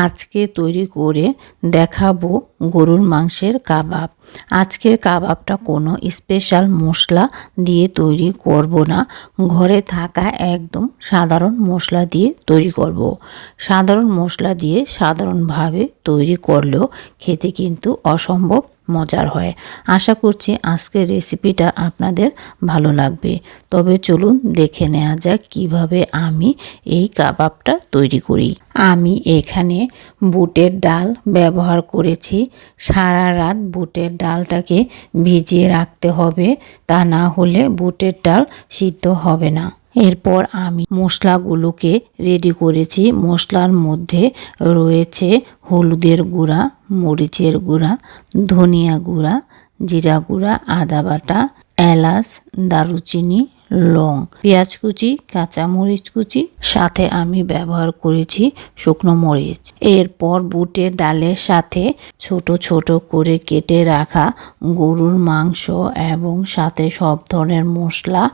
আজকে তৈরি করে দেখাবো গরুর মাংসের কাবাব। আজকের কাবাবটা কোনো স্পেশাল মশলা দিয়ে তৈরি করব না, ঘরে থাকা একদম সাধারণ মশলা দিয়ে তৈরি করব। সাধারণ মশলা দিয়ে সাধারণভাবে তৈরি করলেও খেতে কিন্তু অসম্ভব মজার হয়। আশা করছি আজকের রেসিপিটা আপনাদের ভালো লাগবে। তবে চলুন দেখে নেওয়া যাক কিভাবে আমি এই কাবাবটা তৈরি করি। আমি এখানে বুটের ডাল ব্যবহার করেছি। সারা রাত বুটের ডালটাকে ভিজিয়ে রাখতে হবে, তা না হলে বুটের ডাল সিদ্ধ হবে না। এরপর আমি মশলাগুলোকে রেডি করেছি। মশলার মধ্যে রয়েছে হলুদের গুঁড়া, মরিচের গুঁড়া, ধনিয়া গুঁড়া, জিরা গুঁড়া, আদা বাটা, এলাচ, দারুচিনি, লং, পেঁয়াজ কুচি, কাঁচামরিচ কুচি, সাথে আমি ব্যবহার করেছি শুকনো মরিচ। এরপর বুটের ডালের সাথে ছোট ছোট করে কেটে রাখা গরুর মাংস এবং সাথে সব ধরনের মশলা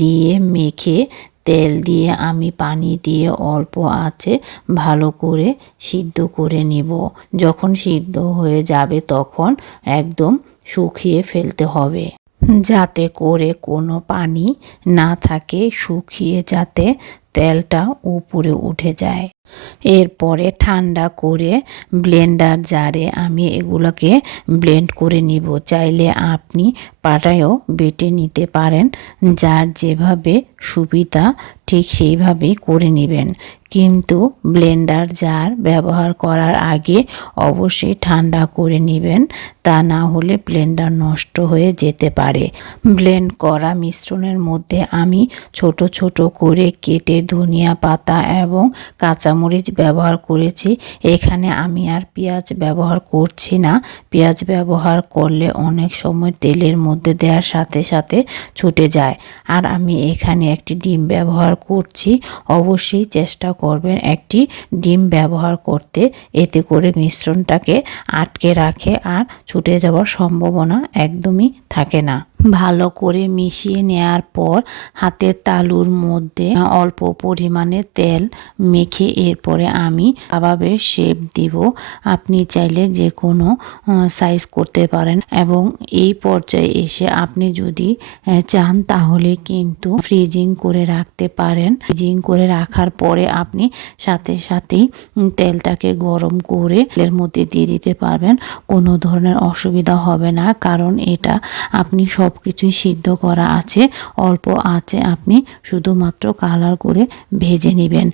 দিয়ে মেখে তেল দিয়ে আমি পানি দিয়ে অল্প আঁচে ভালো করে সিদ্ধ করে নিব। যখন সিদ্ধ হয়ে যাবে তখন একদম শুকিয়ে ফেলতে হবে, যাতে করে কোনো পানি না থাকে, শুকিয়ে যাতে তেলটা উপরে উঠে যায়। এরপরে ঠান্ডা করে ব্লেন্ডার জারে আমি এগুলোকে ব্লেন্ড করে নিব। চাইলে আপনি পাটায়ও বেটে নিতে পারেন, যার যেভাবে সুবিধা ঠিক সেইভাবেই করে নেবেন। কিন্তু ব্লেন্ডার জার ব্যবহার করার আগে অবশ্যই ঠান্ডা করে নেবেন, তা না হলে ব্লেন্ডার নষ্ট হয়ে যেতে পারে। ব্লেন্ড করা মিশ্রণের মধ্যে আমি ছোট ছোট করে কেটে ধনিয়া পাতা এবং কাঁচামরিচ ব্যবহার করেছি। এখানে আমি আর পেঁয়াজ ব্যবহার করছি না। পেঁয়াজ ব্যবহার করলে অনেক সময় তেলের মধ্যে দেওয়ার সাথে সাথে ছুটে যায়। আর আমি এখানে একটি ডিম ব্যবহার করছি। অবশ্যই চেষ্টা করবেন একটি ডিম ব্যবহার করতে, এতে করে মিশ্রণটাকে আটকে রাখে আর ছুটে যাওয়ার সম্ভাবনা একদমই থাকে না। ভালো করে মিশিয়ে নেওয়ার পর হাতের তালুর মধ্যে অল্প পরিমাণে তেল মেখে এরপরে আমি কাবাবের শেপ দিব। আপনি চাইলে যে কোনো সাইজ করতে পারেন এবং এই পর্যায়ে এসে আপনি যদি চান তাহলে কিন্তু ফ্রিজিং করে রাখতে পারেন। ফ্রিজিং করে রাখার পরে আপনি সাথে সাথেই তেলটাকে গরম করে তেলের মধ্যে দিয়ে দিতে পারবেন। কোনো ধরনের অসুবিধা হবে না, কারণ এটা আপনি সব কিছুই সিদ্ধ করা আছে। অল্প আঁচে আপনি শুধুমাত্র কালার করে ভেজে নেবেন।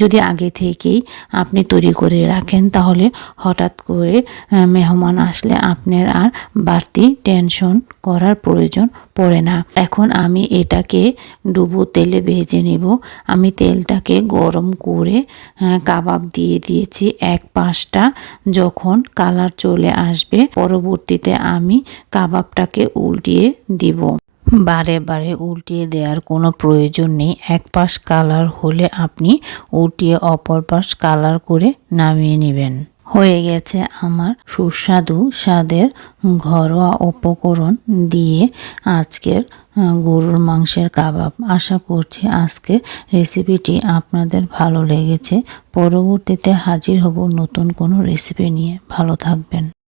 যদি আগে থেকেই আপনি তৈরি করে রাখেন তাহলে হঠাৎ করে মেহমান আসলে আপনার আর বাড়তি টেনশন করার প্রয়োজন পড়ে না। এখন আমি এটাকে ডুবো তেলে ভেজে নেব। আমি তেলটাকে গরম করে কাবাব দিয়ে দিয়েছি। এক পাশটা যখন কালার চলে আসবে পরবর্তীতে আমি কাবাবটাকে উল্টিয়ে দিব। বারে বারে উল্টিয়ে দেওয়ার কোনো প্রয়োজন নেই। এক পাশ কালার হলে আপনি উল্টিয়ে অপর পাশ কালার করে নামিয়ে নেবেন। হয়ে গেছে আমার সুস্বাদু স্বাদের ঘরোয়া উপকরণ দিয়ে আজকের গরুর মাংসের কাবাব। আশা করছি আজকের রেসিপিটি আপনাদের ভালো লেগেছে। পরবর্তীতে হাজির হব নতুন কোনো রেসিপি নিয়ে। ভালো থাকবেন।